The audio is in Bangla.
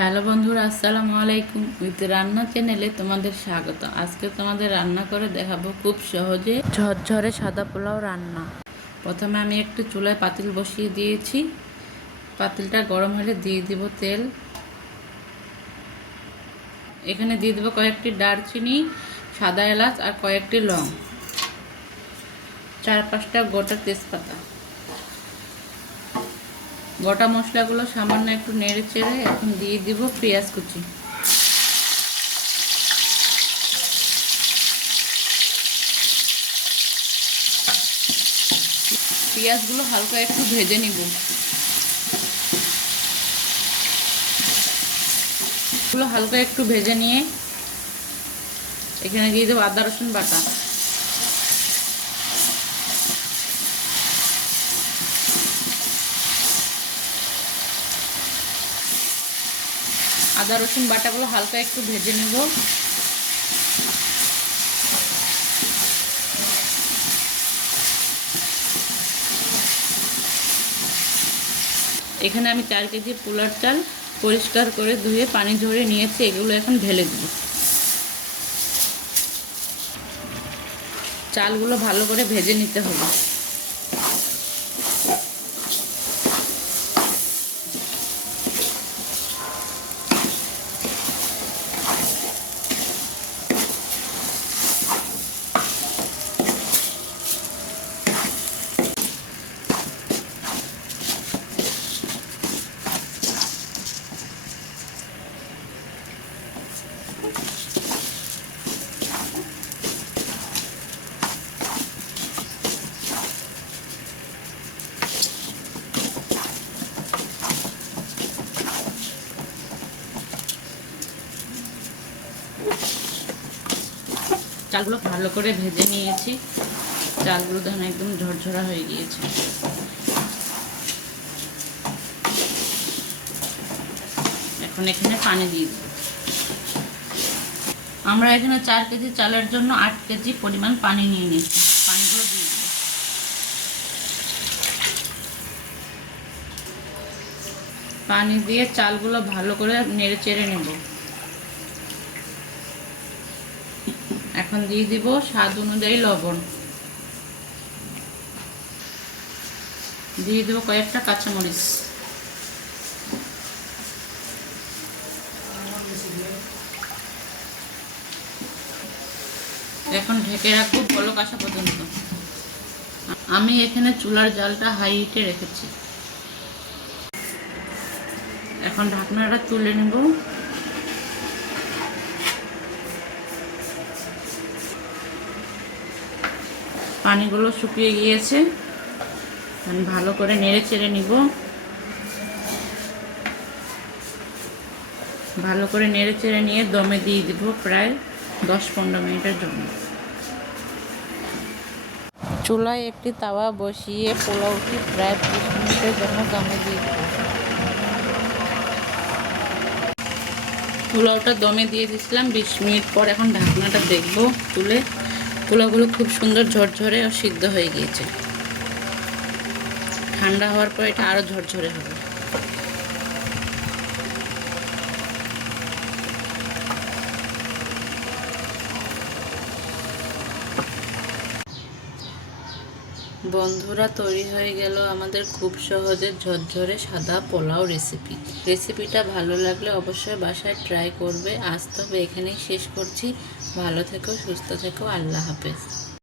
হ্যালো বন্ধুরা, আসসালামু আলাইকুম। উইথ রান্না চ্যানেলে তোমাদের স্বাগত। আজকে তোমাদের রান্না করে দেখাবো খুব সহজে ঝরঝরে সাদা পোলাও রান্না। প্রথমে আমি একটু চুলায় পাতিল বসিয়ে দিয়েছি। পাতিলটা গরম হলে দিয়ে দিব তেল। এখানে দিয়ে দেবো কয়েকটি দারচিনি, সাদা এলাচ আর কয়েকটি লং, 4-5টা গোটা তেজপাতা। গোটা মশলাগুলো সামান্য একটু নেড়ে চেড়ে এখন দিয়ে দিব পেঁয়াজ কুচি। পেঁয়াজগুলো হালকা একটু ভেজে নিব। হালকা একটু ভেজে নিয়ে এখানে দিয়ে দেবো আদা রসুন বাটা। আদা রসুন বাটাগুলো হালকা একটু ভেজে নেব। এখানে আমি 4 কেজি পোলার চাল পরিষ্কার করে ধুয়ে পানি ঝরিয়ে নিয়েছি। এগুলো এখন ঢেলে দেব। চালগুলো ভালো করে ভেজে নিতে হবে। চালগুলো ভালো করে ভেজে নিয়েছি। চালগুলো দেখুন একদম ঝরঝরা হয়ে গিয়েছে। এখন এখানে পানি দিয়ে দেব। আমরা এখানে 4 কেজি চালের জন্য 8 কেজি পরিমাণ পানি নিয়ে নিয়েছি। পানিগুলো দিয়ে দেব। পানি দিয়ে চালগুলো ভালো করে নেড়ে চেড়ে নেব। এখন দিয়ে দিব স্বাদ অনুযায়ী লবণ, দিয়ে দেবো কয়েকটা কাঁচামরিচ। এখন ঢেকে রাখবো বলক আসা পর্যন্ত। আমি এখানে চুলার জালটা হাই হিটে রেখেছি। এখন ঢাকনাটা তুলে নেব। পানিগুলো শুকিয়ে গিয়েছে। আমি ভালো করে নেড়ে চেড়ে নিব। ভালো করে নেড়ে চেড়ে নিয়ে দমে দিয়ে দিব প্রায় 10-15 মিনিটের জন্য। চুলায় একটি তাওয়া বসিয়ে পোলাওটি প্রায় 30 মিনিটের জন্য দমে দিয়ে দেব। পোলাওটা দমে দিয়ে দিয়েছিলাম 20 মিনিট পর। এখন ঢাকনাটা দেখব তুলে। পোলাওগুলো খুব সুন্দর ঝরঝরে ও সিদ্ধ হয়ে গিয়েছে। ঠান্ডা হওয়ার পর এটা আরও ঝরঝরে হবে। বন্ধুরা, তৈরি হয়ে গেল আমাদের খুব সহজে ঝরঝরে সাদা পোলাও রেসিপি। রেসিপিটা ভালো লাগলে অবশ্যই বাসায় ট্রাই করবে। আজ তবে এখানেই শেষ করছি। ভালো থেকো, সুস্থ থেকো। আল্লাহ হাফেজ।